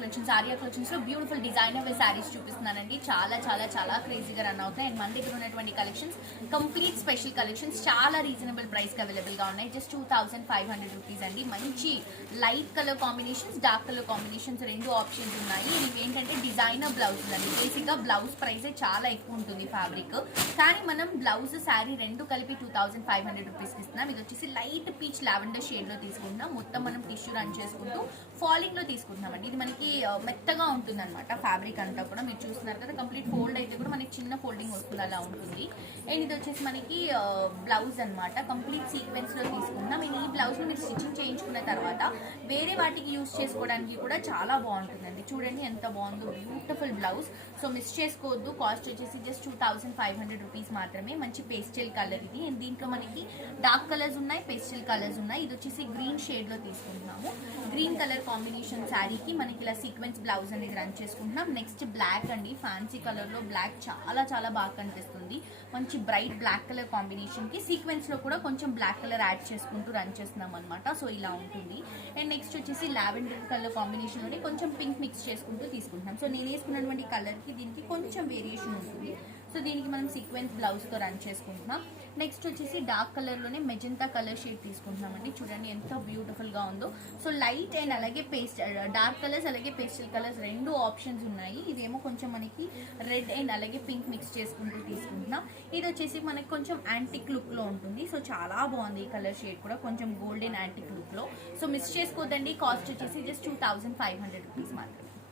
Collections లో beautiful designer వే శారీస్ చూపిస్తున్నానండి. చాలా చాలా చాలా క్రేజీగా రన్ అవుతాయి. అండ్ మన దగ్గర ఉన్నటువంటి కలెక్షన్స్ కంప్లీట్ స్పెషల్ కలెక్షన్స్ చాలా రీజనబుల్ ప్రైస్ కి అవైలబుల్ గా ఉన్నాయి. జస్ట్ 2500 రూపీస్ అండి. మంచి light colour combinations, dark colour combinations రెండు ఆప్షన్స్ ఉన్నాయి. ఇవి ఏంటంటే డిజైనర్ బ్లౌజ్ అండి. బేసిక్ గా బ్లౌజ్ ప్రైస్ చాలా ఎక్కువ ఉంటుంది ఫ్యాబ్రిక్, కానీ మనం బ్లౌజ్ శారీ రెండు కలిపి 2500 రూపీస్ ఇస్తున్నాం. ఇది వచ్చేసి లైట్ పీచ్ లావెండర్ షేడ్ లో తీసుకుంటున్నాం. మొత్తం మనం టిష్యూ రన్ చేసుకుంటూ ఫాలింగ్ లో తీసుకుంటున్నాం అండి. ఇది మనకి మెత్తగా ఉంటుంది అనమాట ఫ్యాబ్రిక్ అంతా కూడా. మీరు చూస్తున్నారు కదా, కంప్లీట్ ఫోల్డ్ అయితే కూడా మనకి చిన్న ఫోల్డింగ్ వస్తుంది, అలా ఉంటుంది. అండ్ ఇది వచ్చేసి మనకి బ్లౌజ్ అనమాట. కంప్లీట్ సీక్వెన్స్ లో తీసుకుంటున్నాం. అండ్ ఈ బ్లౌజ్ మీరు స్టిచ్చింగ్ చేయించుకున్న తర్వాత వేరే వాటికి యూజ్ చేసుకోవడానికి కూడా చాలా బాగుంటుందండి. చూడండి ఎంత బాగుందో, బ్యూటిఫుల్ బ్లౌజ్. సో మిస్ చేసుకోవద్దు. కాస్ట్ వచ్చేసి జస్ట్ 2500 రూపీస్ మాత్రమే. మంచి పేస్టల్ కలర్ ఇది. అండ్ దీంట్లో మనకి డార్క్ కలర్స్ ఉన్నాయి, పేస్టల్ కలర్స్ ఉన్నాయి. ఇది వచ్చేసి గ్రీన్ షేడ్ లో తీసుకుంటున్నాము. గ్రీన్ కలర్ కాంబినేషన్ శారీకి మనకి ఇలా సీక్వెన్స్ బ్లౌజ్ అనేది రన్ చేసుకుంటున్నాం. నెక్స్ట్ బ్లాక్ అండి. ఫ్యాన్సీ కలర్ లో బ్లాక్ చాలా చాలా బాగా కనిపిస్తుంది. మంచి బ్రైట్ బ్లాక్ కలర్ కాంబినేషన్ కి సీక్వెన్స్ లో కూడా కొంచెం బ్లాక్ కలర్ యాడ్ చేసుకుంటూ రన్ చేస్తున్నాం అనమాట. సో ఇలా ఉంటుంది. అండ్ నెక్స్ట్ వచ్చేసి లావెండర్ కలర్ కాంబినేషన్ లోనే కొంచెం పింక్ మిక్స్ చేసుకుంటూ తీసుకుంటున్నాం. సో నేను వేసుకున్నటువంటి కలర్ కి దీనికి కొంచెం వేరియేషన్ ఉంటుంది. సో దీనికి మనం సీక్వెన్స్ బ్లౌజ్ తో రన్ చేసుకుంటున్నాం. నెక్స్ట్ వచ్చేసి డార్క్ కలర్ లోనే మెజెంతా కలర్ షేడ్ తీసుకుంటున్నాం అండి. చూడండి ఎంత బ్యూటిఫుల్ గా ఉందో. సో లైట్ అండ్ అలాగే డార్క్ కలర్స్ అలాగే పేస్టల్ కలర్స్ రెండు ఆప్షన్స్ ఉన్నాయి. ఇదేమో కొంచెం మనకి రెడ్ అండ్ అలాగే పింక్ మిక్స్ చేసుకుంటూ తీసుకుంటున్నాం. ఇది వచ్చేసి మనకి కొంచెం యాంటిక్ లుక్ లో ఉంటుంది. సో చాలా బాగుంది ఈ కలర్ షేడ్ కూడా, కొంచెం గోల్డెన్ యాంటిక్ లుక్ లో. సో మిస్ చేసుకోవద్దండి. కాస్ట్ వచ్చేసి జస్ట్ 2500 రూపీస్ మాత్రం.